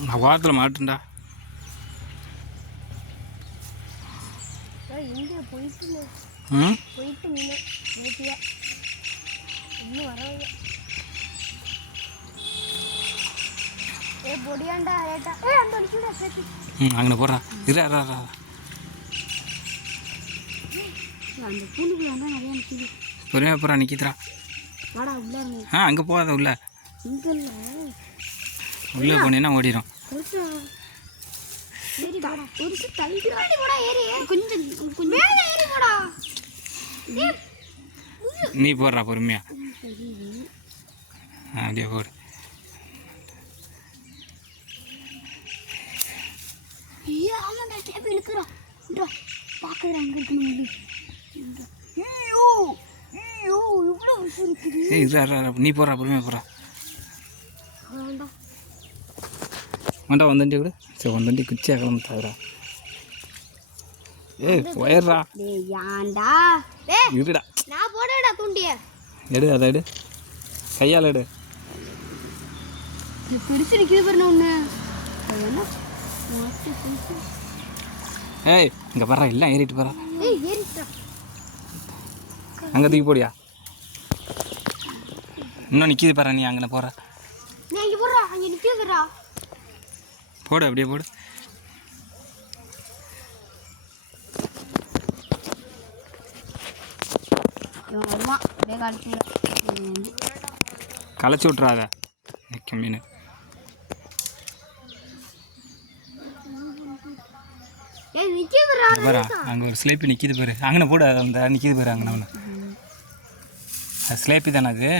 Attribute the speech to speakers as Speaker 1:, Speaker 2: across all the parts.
Speaker 1: நான் வாரத்தில் மாட்டுண்டா ம்? அங்கே போடுறா இரு.
Speaker 2: அந்த பூண்டுக்குள்ள தான் நிறைய நிற்கிது
Speaker 1: பொறுமையாக போகிறா நிற்கிதுரா
Speaker 2: வாடா உள்ள இருந்து
Speaker 1: ஆ அங்கே போகாத உள்ள.
Speaker 2: இங்கே இல்லை.
Speaker 1: உள்ளே போனீங்கன்னா ஓடிடும்
Speaker 2: பெருசா ஏறி போடா பெருசு தள்ளி போடா ஏறி. கொஞ்சம் கொஞ்சம். மேலே ஏறி போடா.
Speaker 1: நீ போடுறா பொறுமையா. அப்படியே போடு.
Speaker 2: ஐயோ ஆமாண்டா டேப் இழுக்குறோம் பார்க்குறேன் அங்கே இருக்கணும்
Speaker 1: ஏய் இரா. நீ போடுறா பொறுமையாக போடுறா
Speaker 2: வேண்டாம்.
Speaker 1: வேண்டா வந்தண்டி விடு சரி வந்தண்டி குச்சியாக கிளம்பு தவிரா ஏய்
Speaker 2: டேய் ஏன்டா?
Speaker 1: இருடா.
Speaker 2: நான் போடடா தூண்டிய.
Speaker 1: எடு அதை எடு. கையால் எடு.
Speaker 2: பெருசு நிற்கிது பாருண்ணா ஒன்று.
Speaker 1: ஏய் இங்கே வர்றா எல்லாம் ஏறிட்டு போகிறா
Speaker 2: ஏய் ஏறிட்டா
Speaker 1: அங்கே தூக்கி போடியா? இன்னும் நிற்கிது பாரு நீ அங்கே போகிற போடு அப்படியே போடு. களைச்சி விட்றாத நிற்க மீன். அங்கே ஒரு ஸ்லேப்பி நிற்கிது பாரு. அங்கே போடு அந்த நிற்கிது பாரு அங்கே ஸ்லேப்பி தானே அது?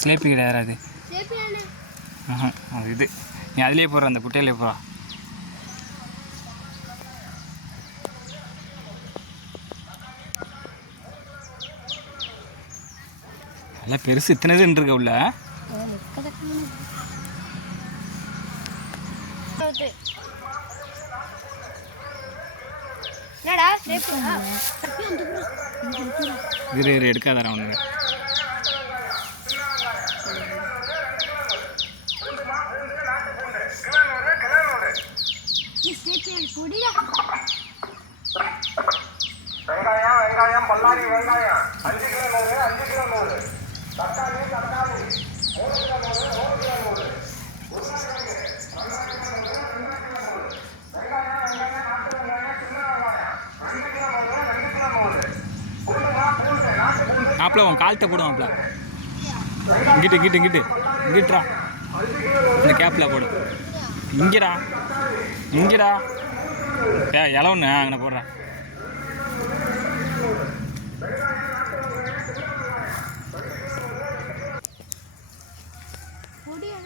Speaker 1: ஸ்லேப்பி கிடையாது அது. ஆஹா, அது இது. நீ அதுலேயே போடுற அந்த குட்டையிலே போகிறா நல்லா பெருசு இத்தனைதுன்னு இருக்க உள்ள?
Speaker 2: என்னடா
Speaker 1: இரு இரு எடுக்காதரா ஒன்று
Speaker 3: வெங்காயம் வெங்காயம் பல்லாரி வெங்காயம். அஞ்சு கிலோ நூறு அஞ்சு கிலோ நூறு. தக்காளி தக்காளி மூணு கிலோ நூறு மூணு கிலோ நூறு உருளைக்கிழங்கு வெங்காயம் வெங்காயம் நாட்டு வெங்காயம் சின்ன வெங்காயம் ரெண்டு கிலோ நூறு ரெண்டு கிலோ நூறு பூண்டுமா பூண்டு நாட்டு பூண்டு
Speaker 1: மாப்பிள உன் கால்கிட்ட போடுவாப்ல இங்கிட்டு இங்கிட்டு இங்கிட்டு. இங்கிட்டுரா இந்த கேப்பில் போடு. இங்கடா. இங்கடா. ஏ இலவண்ணு அங்கே போடுறேன்
Speaker 2: பொடியா